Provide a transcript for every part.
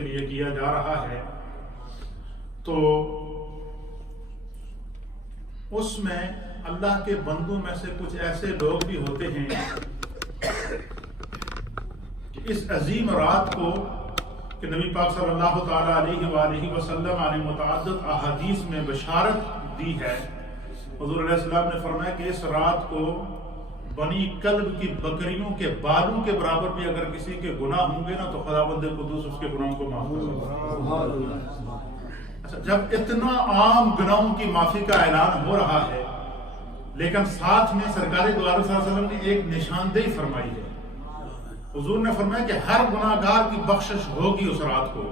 کے لیے کیا جا رہا ہے، تو اس میں اللہ کے بندوں میں سے کچھ ایسے لوگ بھی ہوتے ہیں کہ اس عظیم رات کو کہ نبی پاک صلی اللہ تعالیٰ علیہ وآلہ وسلم نے متعدد احادیث میں بشارت دی ہے۔ حضور علیہ السلام نے فرمایا کہ اس رات کو بنی کلب کی بکریوں کے بالوں کے برابر بھی اگر کسی کے گناہ ہوں گے نا تو خداوند قدوس اس کے گناہوں کو معاف کر دے گا۔ اچھا، جب اتنا عام گناہوں کی معافی کا اعلان ہو رہا ہے، لیکن ساتھ میں سرکار دو عالم صلی اللہ علیہ وسلم نے ایک نشاندہی فرمائی ہے۔ حضور نے فرمایا کہ ہر گناہگار کی بخشش ہوگی اس رات کو،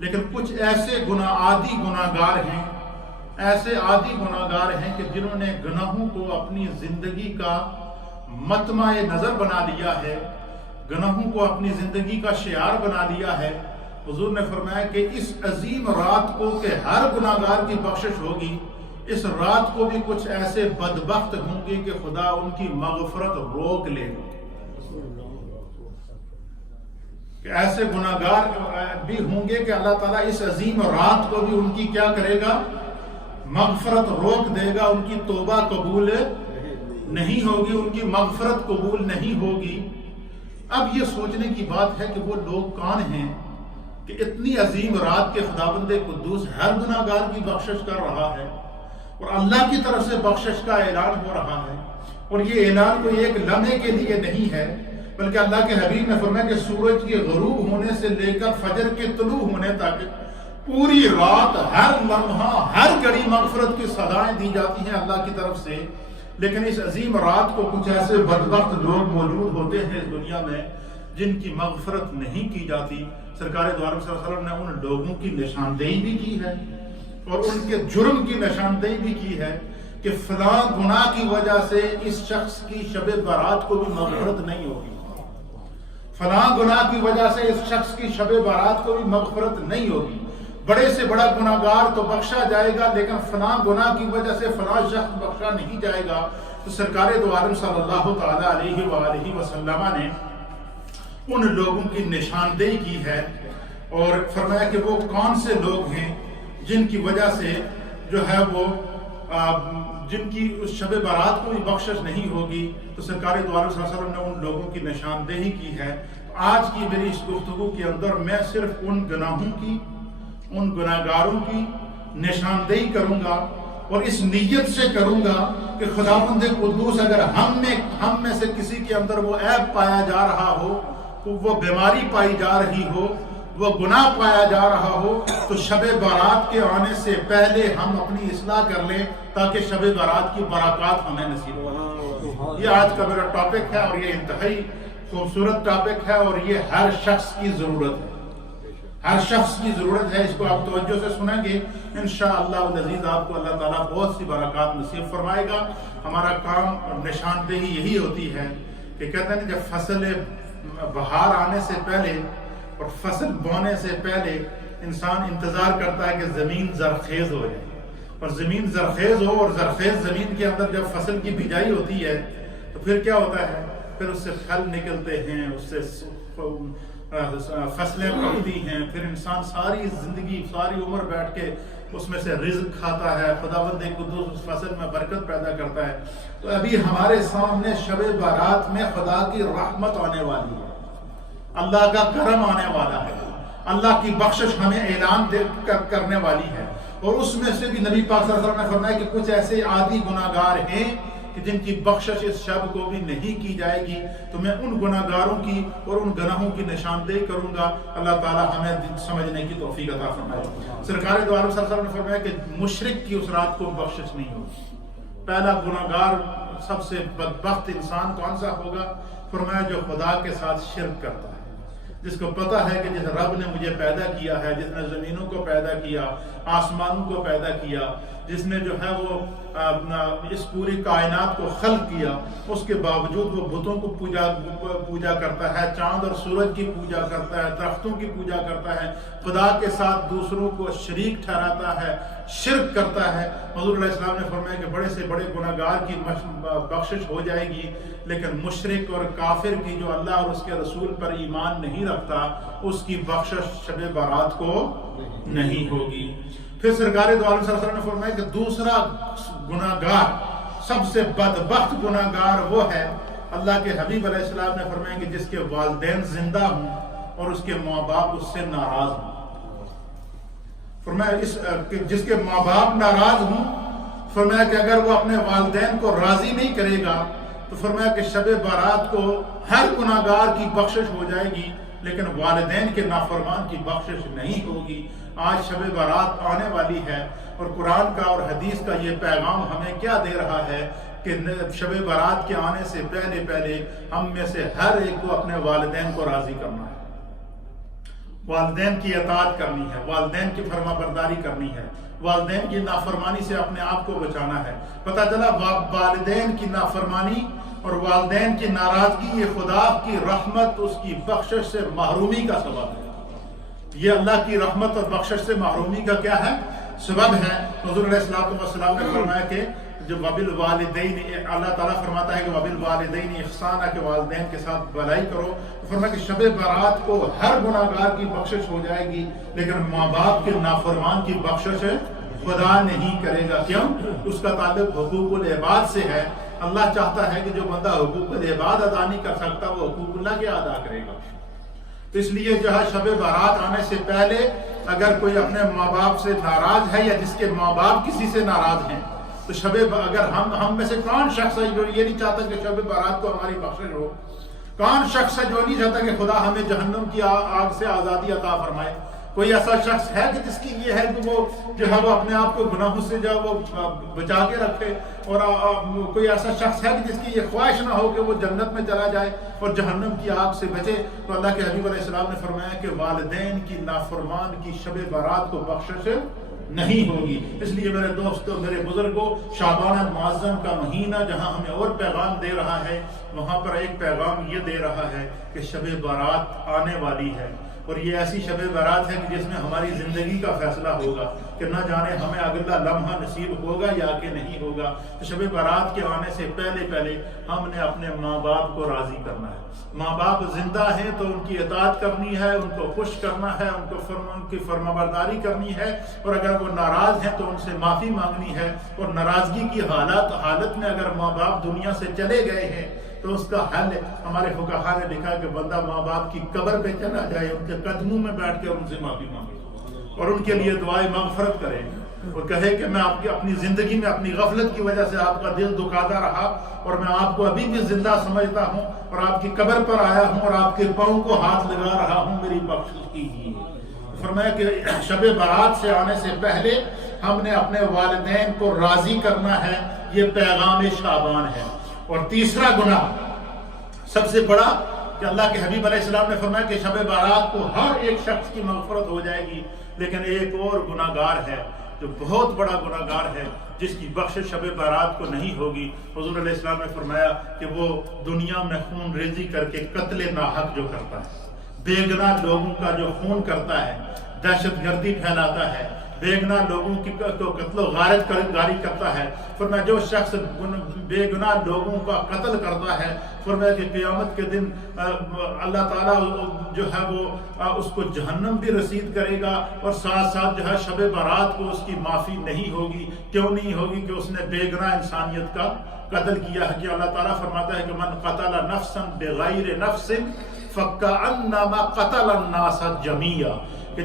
لیکن کچھ ایسے عادی گناہگار ہیں، ایسے عادی گناہگار ہیں کہ جنہوں نے گناہوں کو اپنی زندگی کا مطمع نظر بنا لیا ہے، گناہوں کو اپنی زندگی کا شعار بنا لیا ہے۔ حضور نے فرمایا کہ اس عظیم رات کو کہ ہر گناہگار کی بخشش ہوگی، اس رات کو بھی کچھ ایسے بدبخت ہوں گے کہ خدا ان کی مغفرت روک لے گا، کہ ایسے گناہگار بھی ہوں گے کہ اللہ تعالیٰ اس عظیم رات کو بھی ان کی کیا کرے گا؟ مغفرت روک دے گا، ان کی توبہ قبول نہیں ہوگی، ان کی مغفرت قبول نہیں ہوگی۔ اب یہ سوچنے کی بات ہے کہ وہ لوگ کون ہیں کہ اتنی عظیم رات کے خداوند قدوس ہر گناہگار کی بخشش کر رہا ہے اور اللہ کی طرف سے بخشش کا اعلان ہو رہا ہے، اور یہ اعلان کوئی ایک لمحے کے لیے نہیں ہے، بلکہ اللہ کے حبیب نے فرمایا کہ سورج کے غروب ہونے سے لے کر فجر کے طلوع ہونے تک پوری رات ہر لمحہ ہر گھڑی مغفرت کی صدائیں دی جاتی ہیں اللہ کی طرف سے۔ لیکن اس عظیم رات کو کچھ ایسے بدبخت لوگ موجود ہوتے ہیں اس دنیا میں جن کی مغفرت نہیں کی جاتی۔ سرکار دو عالم صلی اللہ علیہ وسلم نے ان لوگوں کی نشاندہی بھی کی ہے اور ان کے جرم کی نشاندہی بھی کی ہے کہ فلاں گناہ کی وجہ سے اس شخص کی شب برات کو بھی مغفرت نہیں ہوگی، فلاں گناہ کی وجہ سے اس شخص کی شب برات کو بھی مغفرت نہیں ہوگی، بڑے سے بڑا گناہگار تو بخشا جائے گا لیکن فلاں گناہ کی وجہ سے فلاں شخص بخشا نہیں جائے گا۔ تو سرکار دو عالم صلی اللہ تعالیٰ علیہ وآلہ وسلم نے ان لوگوں کی نشاندہی کی ہے اور فرمایا کہ وہ کون سے لوگ ہیں جن کی وجہ سے جو ہے وہ جن کی اس شب برات کو بھی بخشش نہیں ہوگی۔ تو سرکار دو عالم صلی اللہ علیہ وسلم نے ان لوگوں کی نشاندہی کی ہے۔ آج کی میری اس گفتگو کے اندر میں صرف ان گناہوں کی، ان گناہگاروں کی نشاندہی کروں گا اور اس نیت سے کروں گا کہ خداوند قدوس اگر ہم میں سے کسی کے اندر وہ عیب پایا جا رہا ہو، وہ بیماری پائی جا رہی ہو، وہ گناہ پایا جا رہا ہو، تو شب برات کے آنے سے پہلے ہم اپنی اصلاح کر لیں تاکہ شب برات کی برکات ہمیں نصیب ہو۔ یہ آج کا میرا ٹاپک ہے اور یہ انتہائی خوبصورت ٹاپک ہے اور یہ ہر شخص کی ضرورت ہے، ہر شخص کی ضرورت ہے۔ اس کو آپ توجہ سے سنیں گے انشاءاللہ العزیز آپ کو اللہ تعالیٰ بہت سی برکات نصیب فرمائے گا۔ ہمارا کام اور نشاندہی یہی ہوتی ہے کہ کہتے ہیں جب فصل بہار آنے سے پہلے اور فصل بونے سے پہلے انسان انتظار کرتا ہے کہ زمین زرخیز ہو جائے، اور زمین زرخیز ہو، اور زرخیز زمین کے اندر جب فصل کی بجائی ہوتی ہے تو پھر کیا ہوتا ہے؟ پھر اس سے پھل نکلتے ہیں، اس سے فصلیں پکتی ہیں، پھر انسان ساری زندگی ساری عمر بیٹھ کے اس میں سے رزق کھاتا ہے، خداوند قدوس اس فصل میں برکت پیدا کرتا ہے۔ تو ابھی ہمارے سامنے شب برات میں خدا کی رحمت آنے والی ہے، اللہ کا کرم آنے والا ہے، اللہ کی بخشش ہمیں اعلان کرنے والی ہے، اور اس میں سے بھی نبی پاک صلی اللہ علیہ وسلم نے فرمایا کہ کچھ ایسے عادی گناہگار ہیں کہ جن کی بخشش اس شب کو بھی نہیں کی جائے گی۔ تو میں ان گناہگاروں کی اور ان گناہوں کی نشاندہی کروں گا۔ اللہ تعالیٰ ہمیں سمجھنے کی توفیق عطا فرمائے۔ سرکار دو عالم صلی اللہ علیہ وسلم نے فرمایا کہ مشرک کی اس رات کو بخشش نہیں ہوگی۔ پہلا گناہگار سب سے بدبخت انسان کون سا ہوگا؟ فرمایا جو خدا کے ساتھ شرک کرتا ہے، جس کو پتا ہے کہ جس رب نے مجھے پیدا کیا ہے، جس نے زمینوں کو پیدا کیا، آسمانوں کو پیدا کیا، جس نے جو ہے وہ اس پوری کائنات کو خلق کیا، اس کے باوجود وہ بتوں کو پوجا کرتا ہے، چاند اور سورج کی پوجا کرتا ہے، درختوں کی پوجا کرتا ہے، خدا کے ساتھ دوسروں کو شریک ٹھہراتا ہے، شرک کرتا ہے، حضور علیہ السلام نے فرمایا کہ بڑے سے بڑے گناہگار کی بخشش ہو جائے گی، لیکن مشرک اور کافر کی جو اللہ اور اس کے رسول پر ایمان نہیں رکھتا، اس کی بخشش شب برات کو نہیں ہوگی۔ پھر سرکار دو عالم صلی اللہ علیہ وسلم نے فرمایا کہ دوسرا گناہگار، سب سے بدبخت گناہگار وہ ہے، اللہ کے حبیب علیہ السلام نے فرمایا کہ جس کے والدین زندہ ہوں اور اس کے ماں باپ اس سے ناراض ہوں۔ فرمایا جس کے ماں باپ ناراض ہوں، فرمایا کہ اگر وہ اپنے والدین کو راضی نہیں کرے گا تو فرمایا کہ شب برات کو ہر گناہگار کی بخشش ہو جائے گی، لیکن والدین کے نافرمان کی بخشش نہیں ہوگی۔ آج شب برات آنے والی ہے اور قرآن کا اور حدیث کا یہ پیغام ہمیں کیا دے رہا ہے کہ شب برات کے آنے سے پہلے ہم میں سے ہر ایک کو اپنے والدین کو راضی کرنا ہے، والدین کی اطاعت کرنی ہے، والدین کی فرما برداری کرنی ہے، والدین کی نافرمانی سے اپنے آپ کو بچانا ہے۔ پتہ چلا والدین کی نافرمانی اور والدین کی ناراضگی یہ خدا کی رحمت، اس کی بخشش سے محرومی کا سبب ہے۔ یہ اللہ کی رحمت اور بخشش سے محرومی کا کیا ہے؟ سبب ہے۔ حضور علیہ السلام نے فرمایا کہ جو وبالوالدین، اللہ تعالیٰ فرماتا ہے کہ وبالوالدین احسانہ، کے والدین کے ساتھ بھلائی کرو، تو فرمایا کہ شب برات کو ہر گناہگار کی بخشش ہو جائے گی، لیکن ماں باپ کے نافرمان کی بخشش خدا نہیں کرے گا۔ کیوں؟ اس کا تعلق حقوق العباد سے ہے۔ اللہ چاہتا ہے کہ جو بندہ حقوق العباد ادا نہیں کر سکتا وہ حقوق اللہ کیا ادا کرے گا؟ تو اس لیے جو ہے شب برات آنے سے پہلے اگر کوئی اپنے ماں باپ سے ناراض ہے یا جس کے ماں باپ کسی سے ناراض ہیں تو اگر ہم میں سے کون شخص ہے جو یہ نہیں چاہتا کہ شب برات کو ہماری بخشش ہو؟ کون شخص ہے جو نہیں چاہتا کہ خدا ہمیں جہنم کی آگ سے آزادی عطا فرمائے؟ کوئی ایسا شخص ہے کہ جس کی یہ ہے کہ وہ جو ہے وہ اپنے آپ کو گناہوں سے جو وہ بچا کے رکھے، اور کوئی ایسا شخص ہے کہ جس کی یہ خواہش نہ ہو کہ وہ جنت میں چلا جائے اور جہنم کی آگ سے بچے؟ تو اللہ کے حبیب علیہ السلام نے فرمایا کہ والدین کی نافرمان کی شب برات کو بخشش نہیں ہوگی۔ اس لیے میرے دوستوں، میرے بزرگوں، شعبان معظم کا مہینہ جہاں ہمیں اور پیغام دے رہا ہے، وہاں پر ایک پیغام یہ دے رہا ہے کہ شب برات آنے والی ہے، اور یہ ایسی شب برات ہے کہ جس میں ہماری زندگی کا فیصلہ ہوگا کہ نہ جانے ہمیں اگلا لمحہ نصیب ہوگا یا کہ نہیں ہوگا۔ تو شب برات کے آنے سے پہلے ہم نے اپنے ماں باپ کو راضی کرنا ہے۔ ماں باپ زندہ ہیں تو ان کی اطاعت کرنی ہے، ان کو خوش کرنا ہے، ان کی فرما برداری کرنی ہے، اور اگر وہ ناراض ہیں تو ان سے معافی مانگنی ہے، اور ناراضگی کی حالت میں اگر ماں باپ دنیا سے چلے گئے ہیں تو اس کا حل ہمارے فقہاء نے لکھا کہ بندہ ماں باپ کی قبر پہ چلا جائے، ان کے قدموں میں بیٹھ کے ان سے معافی مانگے اور ان کے لیے دعائے مغفرت کرے، اور کہے کہ میں آپ کی اپنی زندگی میں اپنی غفلت کی وجہ سے آپ کا دل دکھاتا رہا، اور میں آپ کو ابھی بھی زندہ سمجھتا ہوں، اور آپ کی قبر پر آیا ہوں اور آپ کے پاؤں کو ہاتھ لگا رہا ہوں، میری بخشش کیجیے۔ فرمایا کہ شب برات سے آنے سے پہلے ہم نے اپنے والدین کو راضی کرنا ہے، یہ پیغام شعبان ہے۔ اور تیسرا گناہ سب سے بڑا کہ اللہ کے حبیب علیہ السلام نے فرمایا کہ شب برات کو ہر ایک شخص کی مغفرت ہو جائے گی، لیکن ایک اور گناہگار ہے جو بہت بڑا گناہگار ہے، جس کی بخشش شب برات کو نہیں ہوگی۔ حضور علیہ السلام نے فرمایا کہ وہ دنیا میں خون ریزی کر کے قتل ناحق جو کرتا ہے، بے گناہ لوگوں کا جو خون کرتا ہے، دہشت گردی پھیلاتا ہے، بے گناہ لوگوں کی کو قتل و غارت گاری کرتا ہے، فرمایا جو شخص بے گناہ لوگوں کا قتل کرتا ہے، فرمایا کہ قیامت کے دن اللہ تعالیٰ جو ہے وہ اس کو جہنم بھی رسید کرے گا، اور ساتھ ساتھ جو ہے شب برات کو اس کی معافی نہیں ہوگی۔ کیوں نہیں ہوگی؟ کہ اس نے بے گناہ انسانیت کا قتل کیا ہے۔ کہ اللہ تعالیٰ فرماتا ہے کہ من قتل نفسا بغیر نفس فکأنما قتل الناس جميعا، کہ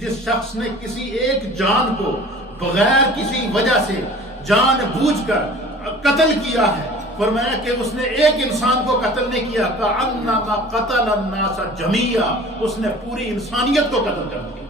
جس شخص نے کسی ایک جان کو بغیر کسی وجہ سے جان بوجھ کر قتل کیا ہے، فرمایا کہ اس نے ایک انسان کو قتل نہیں کیا، کأنما قتل الناس جميعا، اس نے پوری انسانیت کو قتل کر دیا۔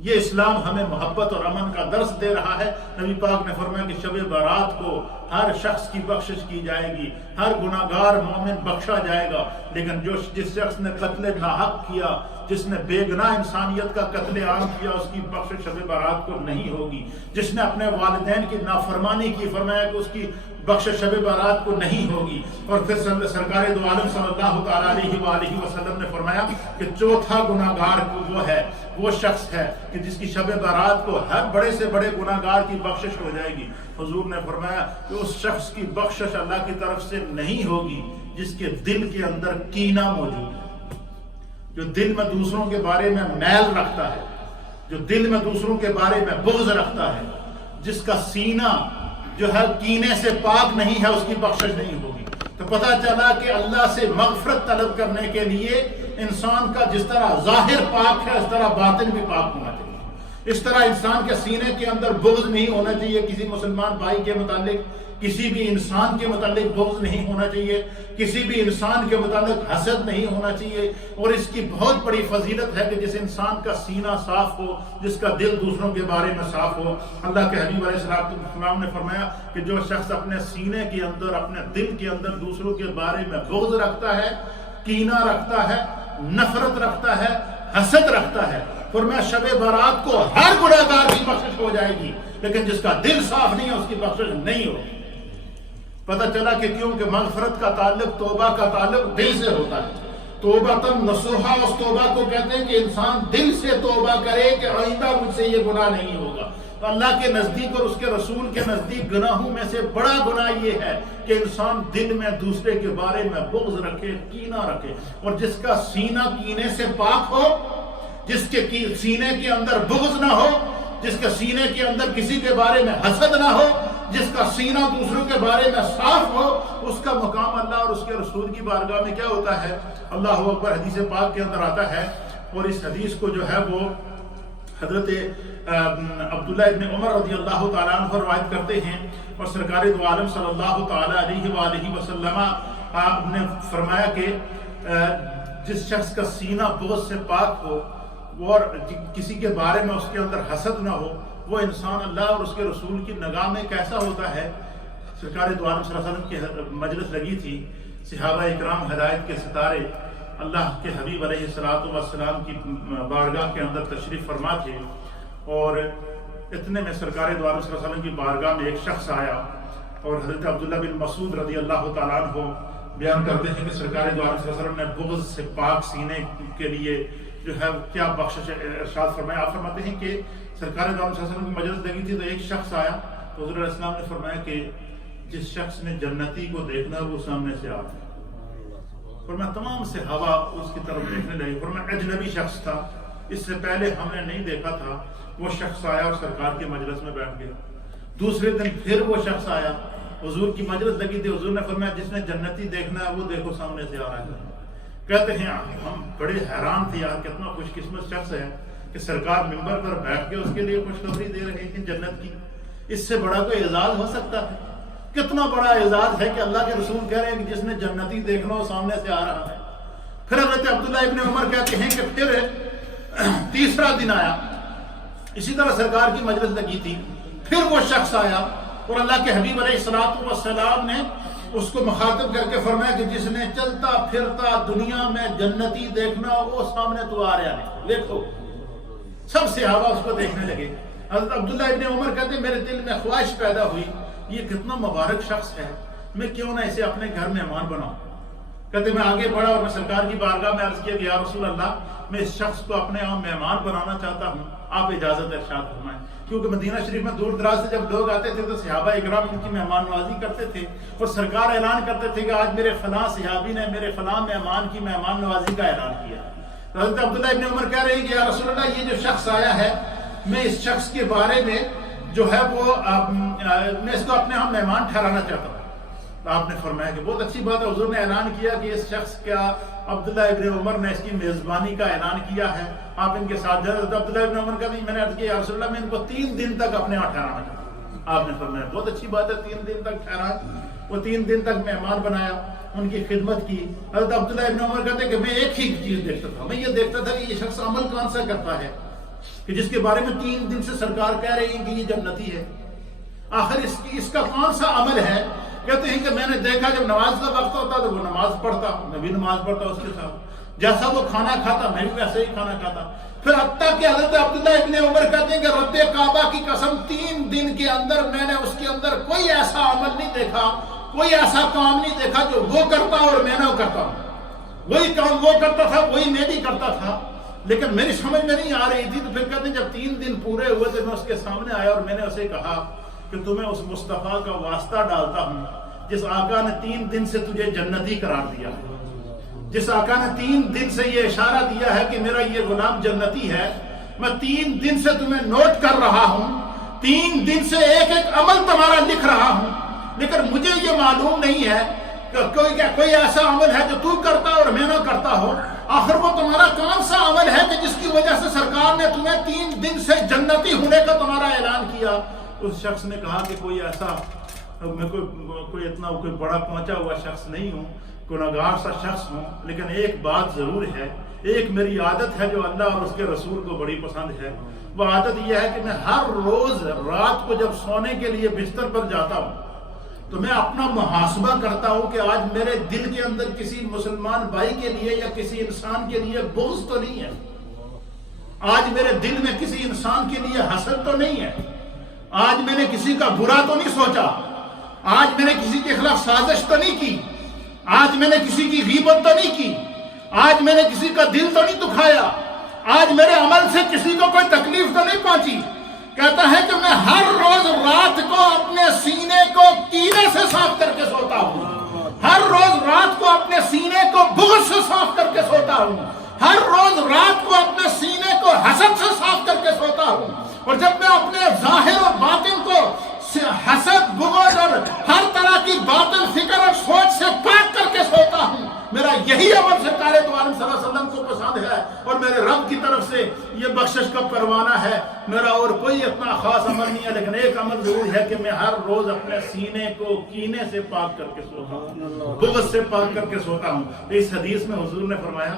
یہ اسلام ہمیں محبت اور امن کا درس دے رہا ہے۔ نبی پاک نے فرمایا کہ شب برات کو ہر شخص کی بخشش کی جائے گی، ہر گناہگار مومن بخشا جائے گا، لیکن جس شخص نے قتل ناحق کیا، جس نے بے گناہ انسانیت کا قتل عام کیا اس کی بخشش شب برات کو نہیں ہوگی، جس نے اپنے والدین کی نافرمانی کی فرمایا کہ اس کی بخشش شب برات کو نہیں ہوگی۔ اور پھر سرکار دو عالم صلی اللہ تعالیٰ علیہ وآلہ وسلم نے فرمایا کہ چوتھا گناہگار وہ ہے، وہ شخص ہے کہ جس کی شب برات کو ہر بڑے سے بڑے گناہگار کی بخشش ہو جائے گی۔ حضور نے فرمایا کہ اس شخص کی بخشش اللہ کی طرف سے نہیں ہوگی جس کے دل کے اندر کینہ موجود ہے، جو دل میں دوسروں کے بارے میں میل رکھتا ہے، جو دل میں دوسروں کے بارے میں بغض رکھتا ہے، جس کا سینہ جو ہے کینے سے پاک نہیں ہے، اس کی بخشش نہیں ہوگی۔ تو پتہ چلا کہ اللہ سے مغفرت طلب کرنے کے لیے انسان کا جس طرح ظاہر پاک ہے اس طرح باطن بھی پاک ہونا چاہیے۔ اس طرح انسان کے سینے کے اندر بغض نہیں ہونا چاہیے، کسی مسلمان بھائی کے متعلق، کسی بھی انسان کے متعلق بغض نہیں ہونا چاہیے، کسی بھی انسان کے متعلق حسد نہیں ہونا چاہیے۔ اور اس کی بہت بڑی فضیلت ہے کہ جس انسان کا سینہ صاف ہو، جس کا دل دوسروں کے بارے میں صاف ہو۔ اللہ کے حبیب علیہ السلام نے فرمایا کہ جو شخص اپنے سینے کے اندر، اپنے دل کے اندر دوسروں کے بارے میں بغض رکھتا ہے، کینہ رکھتا ہے، نفرت رکھتا ہے، حسد رکھتا ہے، فرمایا شب برات کو ہر گناہگار کی بخشش ہو جائے گی، لیکن جس کا دل صاف نہیں ہے اس کی بخشش نہیں ہوگی۔ پتہ چلا کہ کیونکہ مغفرت کا تعلق، توبہ کا تعلق دل سے ہوتا ہے۔ توبۃ نصوحا، اس توبہ کو کہتے ہیں کہ انسان دل سے توبہ کرے کہ آئندہ مجھ سے یہ گناہ نہیں ہوگا۔ تو اللہ کے نزدیک اور اس کے رسول کے نزدیک گناہوں میں سے بڑا گناہ یہ ہے کہ انسان دل میں دوسرے کے بارے میں بغض رکھے، کینہ رکھے۔ اور جس کا سینہ کینے سے پاک ہو، جس کے سینے کے اندر بغض نہ ہو، جس کے سینے کے اندر کسی کے بارے میں حسد نہ ہو، جس کا سینہ دوسروں کے بارے میں صاف ہو، اس کا مقام اللہ اور اس کے رسول کی بارگاہ میں کیا ہوتا ہے؟ اللہ اکبر۔ حدیث پاک کے اندر آتا ہے، اور اس حدیث کو جو ہے وہ حضرت عبداللہ ابن عمر رضی اللہ تعالیٰ عنہ روایت کرتے ہیں، اور سرکار دو عالم صلی اللہ تعالیٰ علیہ وآلہ وسلم نے فرمایا کہ جس شخص کا سینہ بغض سے پاک ہو اور کسی کے بارے میں اس کے اندر حسد نہ ہو، وہ انسان اللہ اور اس کے رسول کی نگاہ میں کیسا ہوتا ہے؟ سرکار دو عالم صلی اللہ علیہ وسلم کی مجلس لگی تھی، صحابہ اکرام ہدایت کے ستارے اللہ کے حبیب علیہ السلام کی بارگاہ کے اندر تشریف فرما تھے، اور اتنے میں سرکار دو عالم صلی اللہ علیہ وسلم کی بارگاہ میں ایک شخص آیا، اور حضرت عبداللہ بن مسعود رضی اللہ تعالیٰ عنہ بیان کرتے ہیں کہ سرکار دو عالم صلی اللہ علیہ وسلم نے بغض سے پاک سینے کے لیے جو ہے کیا بخشش ارشاد فرمایا۔ آپ فرماتے ہیں کہ سرکار دو عالم صلی اللہ علیہ وسلم کی مجلس لگی تھی تو ایک شخص آیا، تو حضور علیہ السلام نے فرمایا کہ جس شخص نے جنتی کو دیکھنا وہ سامنے سے آتا ہے۔ فرمایا تمام صحابہ اس کی طرف دیکھنے لگے، فرمایا اجنبی شخص تھا، اس سے پہلے ہم نے نہیں دیکھا تھا۔ وہ شخص آیا اور سرکار کی مجلس میں بیٹھ گیا۔ دوسرے دن پھر وہ شخص آیا، حضور کی مجلس لگی تھی، حضور نے فرمایا جس نے جنتی دیکھنا ہے وہ دیکھو سامنے سے آ رہا ہے۔ کہتے ہیں ہم بڑے حیران تھے، یار کتنا خوش قسمت شخص ہے کہ سرکار ممبر پر بیٹھ کے اس کے لیے خوشخبری دے رہے ہیں جنت کی۔ اس سے بڑا کوئی اعزاز ہو سکتا ہے؟ کتنا بڑا اعزاز ہے کہ اللہ کے رسول کہہ رہے ہیں کہ جس نے جنتی دیکھنا ہو سامنے سے آ رہا ہے۔ پھر حضرت عبداللہ ابن عمر کہتے ہیں کہ پھر تیسرا دن آیا، اسی طرح سرکار کی مجلس لگی تھی، پھر وہ شخص آیا، اور اللہ کے حبیب علیہ السلام نے اس کو مخاطب کر کے فرمایا کہ جس نے چلتا پھرتا دنیا میں جنتی دیکھنا ہو وہ سامنے تو آ رہا نہیں، دیکھو۔ سب صحابہ اس کو دیکھنے لگے۔ حضرت عبداللہ ابن عمر کہتے ہیں میرے دل میں خواہش پیدا ہوئی، یہ کتنا مبارک شخص ہے، میں کیوں نہ اسے اپنے گھر مہمان بناؤں۔ کہتے میں آگے بڑھا اور میں سرکار کی بارگاہ میں عرض کیا کہ یا رسول اللہ، میں اس شخص کو اپنے یہاں مہمان بنانا چاہتا ہوں، آپ اجازت ارشاد فرمائیں۔ کیونکہ مدینہ شریف میں دور دراز سے جب لوگ آتے تھے تو صحابہ اکرام ان کی مہمان نوازی کرتے تھے، اور سرکار اعلان کرتے تھے کہ آج میرے فلاں صحابی نے میرے فلاں مہمان کی مہمان نوازی کا اعلان کیا۔ حضرت عبداللہ ابن عمر کہہ رہے ہیں کہ یا رسول اللہ، یہ جو شخص آیا ہے، میں اس شخص کے بارے میں جو ہے وہ میں اس کو اپنے ہاں مہمان ٹھہرانا چاہتا ہوں۔ تو آپ نے فرمایا کہ بہت اچھی بات ہے، حضور نے اعلان کیا کہ اس شخص کا، عبداللہ ابن عمر نے اس کی میزبانی کا اعلان کیا ہے، آپ ان کے ساتھ جائیں۔ عبداللہ ابن عمر کہتے ہیں میں نے عرض کیا یا رسول اللہ، میں ان کو 3 دن تک اپنے ہاں ٹھہرانا چاہتا ہوں۔ آپ نے فرمایا بہت اچھی بات ہے، 3 دن تک ٹھہرائے۔ وہ 3 دن تک مہمان بنایا، ان کی خدمت کی۔ حضرت عبداللہ ابن عمر کہتے ہیں کہ میں ایک ہی چیز دیکھتا تھا، میں یہ دیکھتا تھا کہ یہ شخص عمل کون سا کرتا ہے کہ جس کے بارے میں 3 دن سے سرکار کہہ رہی ہیں کہ یہ جنتی ہے، آخر اس کا کون سا عمل ہے؟ کہتے ہیں کہ میں نے دیکھا جب نماز کا وقت ہوتا تو وہ نماز پڑھتا، میں بھی نماز پڑھتا اس کے ساتھ، جیسا وہ کھانا کھاتا میں بھی ویسے ہی کھانا کھاتا. پھر حتیٰ کہ حضرت عبداللہ ابن عمر کہتے ہیں کہ رب کعبہ کی قسم 3 دن کے اندر میں نے اس کے اندر کوئی ایسا عمل نہیں دیکھا, کوئی ایسا کام نہیں دیکھا جو وہ کرتا اور میں نہ کرتا. وہی کام وہ کرتا تھا وہی میں بھی کرتا تھا, لیکن میری سمجھ میں نہیں آ رہی تھی. تو پھر کہتے ہیں جب 3 دن پورے ہوئے تو میں اس کے سامنے آیا اور میں نے اسے کہا کہ تمہیں اس مصطفیٰ کا واسطہ ڈالتا ہوں جس آقا نے 3 دن سے تجھے جنتی قرار دیا, جس آقا نے 3 دن سے یہ اشارہ دیا ہے کہ میرا یہ غلام جنتی ہے. میں 3 دن سے تمہیں نوٹ کر رہا ہوں, 3 دن سے ایک ایک عمل تمہارا لکھ رہا ہوں, لیکن مجھے یہ معلوم نہیں ہے کہ کوئی ایسا عمل ہے جو تو کرتا اور میں نہ کرتا ہو. آخر وہ تمہارا کون سا عمل ہے کہ جس کی وجہ سے سرکار نے تمہیں 3 دن سے جنتی ہونے کا تمہارا اعلان کیا؟ اس شخص نے کہا کہ کوئی ایسا میں کوئی اتنا کوئی بڑا پہنچا ہوا شخص نہیں ہوں, گناہگار سا شخص ہوں, لیکن ایک بات ضرور ہے, ایک میری عادت ہے جو اللہ اور اس کے رسول کو بڑی پسند ہے. وہ عادت یہ ہے کہ میں ہر روز رات کو جب سونے کے لیے بستر پر جاتا ہوں تو میں اپنا محاسبہ کرتا ہوں کہ آج میرے دل کے اندر کسی مسلمان بھائی کے لیے یا کسی انسان کے لیے بغض تو نہیں ہے, آج میرے دل میں کسی انسان کے لیے حسد تو نہیں ہے, آج میں نے کسی کا برا تو نہیں سوچا, آج میں نے کسی کے خلاف سازش تو نہیں کی, آج میں نے کسی کی غیبت تو نہیں کی, آج میں نے کسی کا دل تو نہیں دکھایا, آج میرے عمل سے کسی کو کوئی تکلیف تو نہیں پہنچی. کہتا ہے کہ میں ہر روز رات کو اپنے سینے کو کینے سے صاف کر کے سوتا ہوں, ہر روز رات کو اپنے سینے کو بغض سے صاف کر کے سوتا ہوں, ہر روز رات کو اپنے سینے کو حسد سے صاف کر کے سوتا ہوں. اور جب میں اپنے ظاہر اور باطن کو حسد, بغض اور ہر طرح کی باطن, فکر اور سوچ سے پاک کر کے سوتا ہوں, میرا یہی عمل سرکار دو عالم صلی اللہ علیہ وسلم کو پسند ہے اور میرے رب کی طرف سے یہ بخشش کا پروانہ ہے. میرا اور کوئی اتنا خاص عمل نہیں ہے, لیکن ایک عمل ضرور ہے کہ میں ہر روز اپنے سینے کو کینے سے پاک کر کے سوتا ہوں, بغض سے پاک کر کے سوتا ہوں. اس حدیث میں حضور نے فرمایا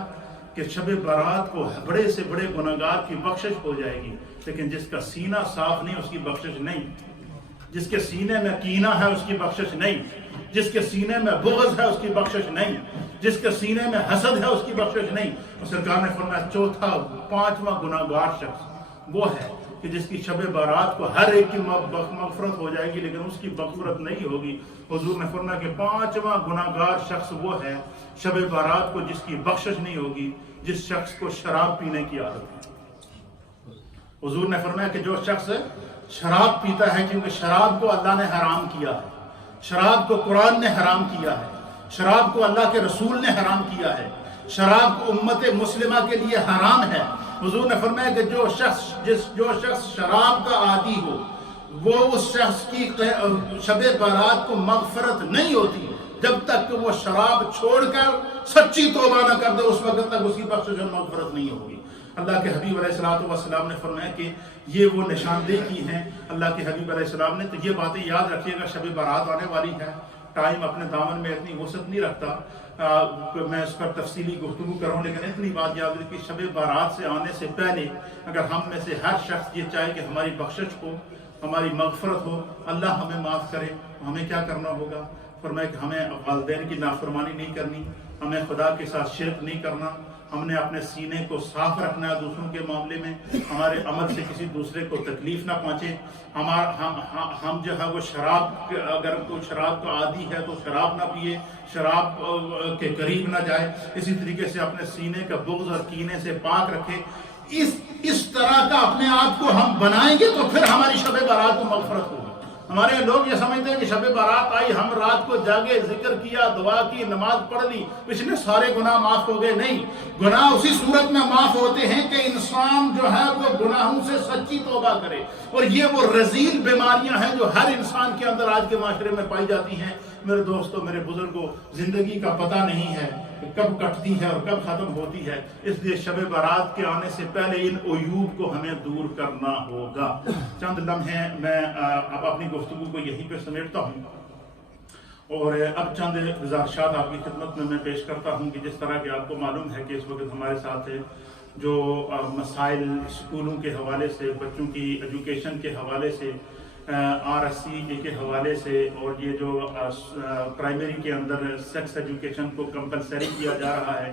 کہ شب برات کو بڑے سے بڑے گناہگار کی بخشش ہو جائے گی, لیکن جس کا سینہ صاف نہیں اس کی بخشش نہیں, جس کے سینے میں کینہ ہے اس کی بخشش نہیں, جس کے سینے میں بغض ہے اس کی بخشش نہیں, جس کے سینے میں حسد ہے اس کی بخشش نہیں. اور سرکار نے فرمایا چوتھا 5واں گناہگار شخص وہ ہے کہ جس کی شب برات کو ہر ایک کی مغفرت ہو جائے گی لیکن اس کی مغفرت نہیں ہوگی. حضور نے فرمایا کہ 5واں گناہگار شخص وہ ہے شب برات کو جس کی بخشش نہیں ہوگی, جس شخص کو شراب پینے کی عادت ہے. حضور نے فرمایا کہ جو شخص شراب پیتا ہے, کیونکہ شراب کو اللہ نے حرام کیا ہے, شراب کو قرآن نے حرام کیا ہے, شراب کو اللہ کے رسول نے حرام کیا ہے, شراب کو امت مسلمہ کے لیے حرام ہے. حضور نے فرمایا کہ جو شخص شراب کا عادی ہو وہ اس شخص کی شب برات کو مغفرت نہیں ہوتی جب تک کہ وہ شراب چھوڑ کر سچی توبہ نہ کر دے, اس وقت تک اس کی بخشش اور مغفرت نہیں ہوگی. اللہ کے حبیب علیہ الصلوۃ والسلام نے فرمایا کہ یہ وہ نشاندہی کی ہیں اللہ کے حبیب علیہ السلام نے. تو یہ باتیں یاد رکھیے گا, شب برات آنے والی ہے, ٹائم اپنے دامن میں اتنی وسعت نہیں رکھتا میں اس پر تفصیلی گفتگو کروں, لیکن اتنی بات یاد رکھیے کہ شب برات سے آنے سے پہلے اگر ہم میں سے ہر شخص یہ چاہے کہ ہماری بخشش ہو, ہماری مغفرت ہو, اللہ ہمیں معاف کرے, ہمیں کیا کرنا ہوگا؟ فرمایا کہ ہمیں والدین کی نافرمانی نہیں کرنی, ہمیں خدا کے ساتھ شرک نہیں کرنا, ہم نے اپنے سینے کو صاف رکھنا ہے دوسروں کے معاملے میں, ہمارے عمل سے کسی دوسرے کو تکلیف نہ پہنچے, ہم جو ہے وہ شراب, اگر کوئی شراب کا عادی ہے تو شراب نہ پیے, شراب کے قریب نہ جائے, اسی طریقے سے اپنے سینے کا بغض اور کینے سے پاک رکھے. اس طرح کا اپنے آپ کو ہم بنائیں گے تو پھر ہماری شب برات کو مغفرت ہوگی. ہمارے لوگ یہ سمجھتے ہیں کہ شب برات آئی, ہم رات کو جاگے, ذکر کیا, دعا کی, نماز پڑھ لی, پچھلے سارے گناہ معاف ہو گئے. نہیں, گناہ اسی صورت میں معاف ہوتے ہیں کہ انسان جو ہے وہ گناہوں سے سچی توبہ کرے. اور یہ وہ رذیل بیماریاں ہیں جو ہر انسان کے اندر آج کے معاشرے میں پائی جاتی ہیں. میرے دوستوں, میرے بزرگوں, زندگی کا پتہ نہیں ہے کب کٹتی ہے اور کب ختم ہوتی ہے, اس لیے شب برات کے آنے سے پہلے ان عیوب کو ہمیں دور کرنا ہوگا. چند لمحے میں اب اپنی گفتگو کو یہیں پہ سمیٹتا ہوں اور اب چند گزارشات آپ کی خدمت میں پیش کرتا ہوں کہ جس طرح کہ آپ کو معلوم ہے کہ اس وقت ہمارے ساتھ جو مسائل اسکولوں کے حوالے سے, بچوں کی ایجوکیشن کے حوالے سے, RSC کے حوالے سے, اور یہ جو پرائمری کے اندر سیکس ایجوکیشن کو کمپلسری کیا جا رہا ہے,